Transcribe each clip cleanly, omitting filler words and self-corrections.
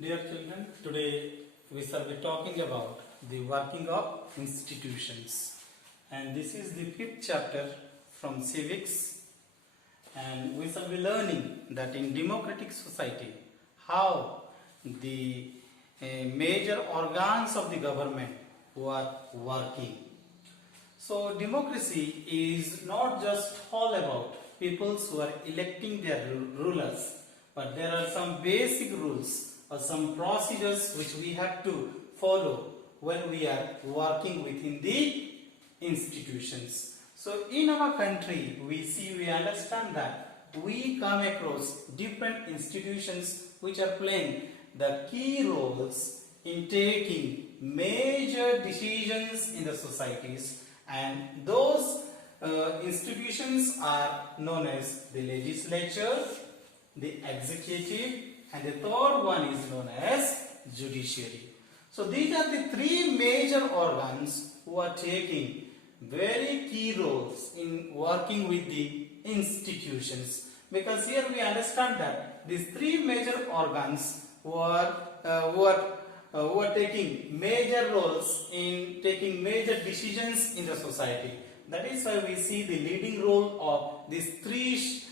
Dear children, today we shall be talking about the working of institutions, and this is the fifth chapter from civics, and we shall be learning that in democratic society how the major organs of the government were working. So democracy is not just all about peoples who are electing their rulers, but there are some basic rules or some procedures which we have to follow when we are working within the institutions. So in our country we understand that we come across different institutions which are playing the key roles in taking major decisions in the societies, and those institutions are known as the legislature, the executive, and the third one is known as judiciary. So these are the three major organs who are taking very key roles in working with the institutions, because here we understand that these three major organs who are taking major roles in taking major decisions in the society. That is why we see the leading role of these three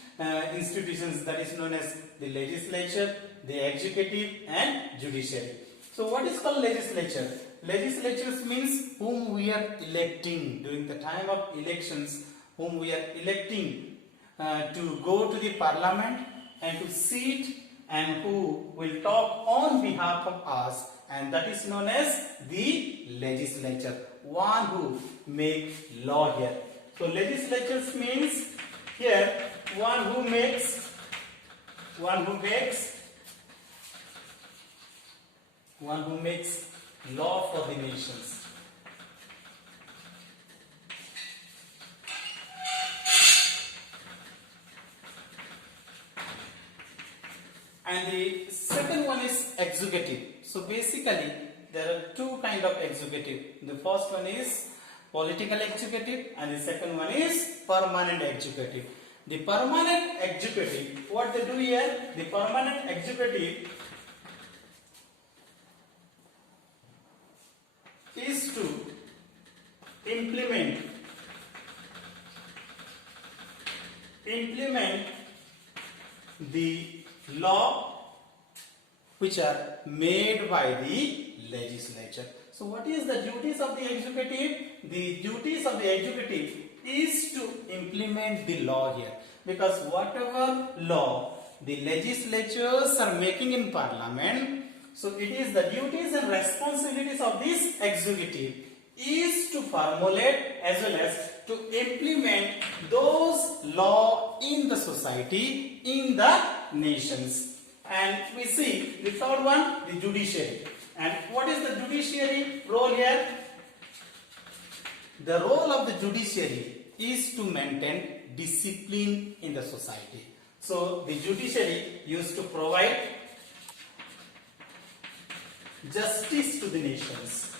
institutions, that is known as the legislature, the executive, and judiciary. So what is called legislature? Legislature means whom we are electing during the time of elections, whom we are electing to go to the parliament and to sit, and who will talk on behalf of us, and that is known as the legislature, one who makes law here. So legislature means here one who makes law for the nations. And the second one is executive. So basically there are two kind of executive. The first one is political executive and the second one is permanent executive. The permanent executive, what they do here, the permanent executive is to implement the law which are made by the legislature. So what is the duties of the executive? The duties of the executive is to implement the law here, because whatever law the legislatures are making in parliament, so it is the duties and responsibilities of this executive is to formulate as well as to implement those law in the society, in the nations. And we see the third one, the judiciary. And what is the judiciary role here? The role of the judiciary is to maintain discipline in the society. So the judiciary used to provide justice to the nations.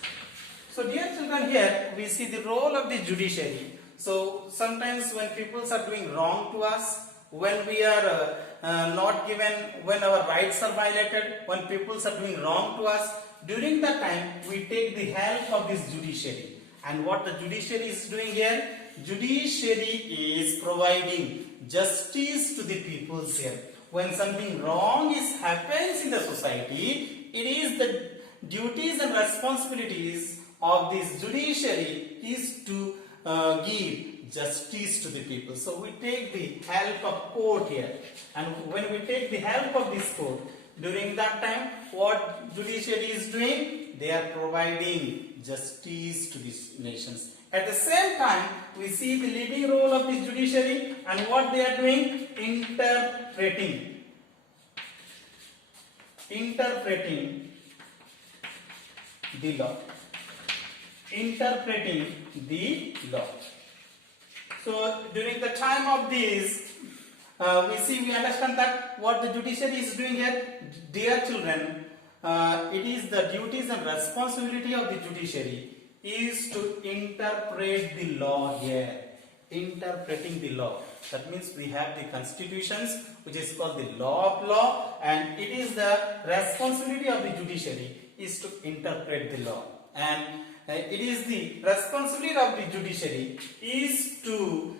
So dear children, here we see the role of the judiciary. So sometimes when people are doing wrong to us, when we are not given, when our rights are violated, when people are doing wrong to us, during that time we take the help of this judiciary. And what the judiciary is doing here? Judiciary is providing justice to the people here. When something wrong happens in the society, it is the duties and responsibilities of this judiciary is to give justice to the people. So we take the help of court here, and when we take the help of this court, during that time what judiciary is doing? They are providing justice to these nations. At the same time we see the leading role of this judiciary, and what they are doing? Interpreting the law. So during the time of this, we understand that what the judiciary is doing here, dear children, it is the duties and responsibility of the judiciary is to interpret the law here, interpreting the law. That means we have the constitutions, which is called the law of law, and it is the responsibility of the judiciary is to interpret the law, and it is the responsibility of the judiciary is to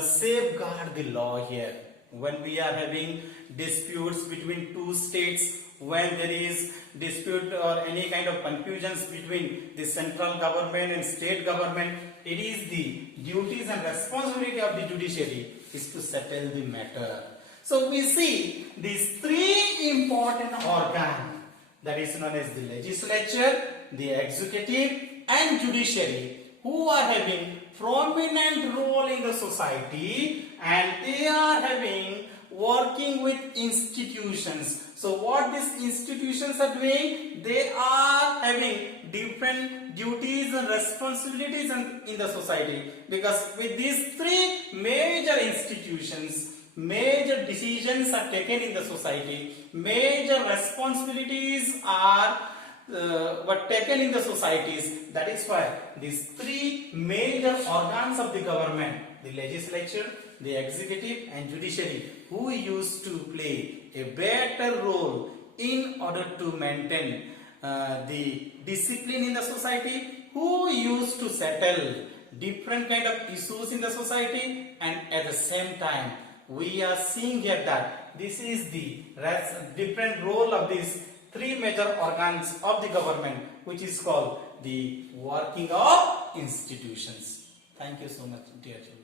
safeguard the law here. When we are having disputes between two states, when there is dispute or any kind of confusions between the central government and state government, it is the duties and responsibility of the judiciary is to settle the matter. So we see these three important organs, that is known as the legislature, the executive and judiciary, who are having prominent role in the society, and they are having working with institutions. So what these institutions are doing, they are having different duties and responsibilities in the society, because with these three major institutions, major decisions are taken in the society, major responsibilities are were taken in the societies. That is why these three major organs of the government, the legislature, the executive and judiciary, who used to play a better role in order to maintain the discipline in the society, who used to settle different kind of issues in the society, and at the same time we are seeing here that this is the different role of these three major organs of the government, which is called the working of institutions. Thank you so much, dear children.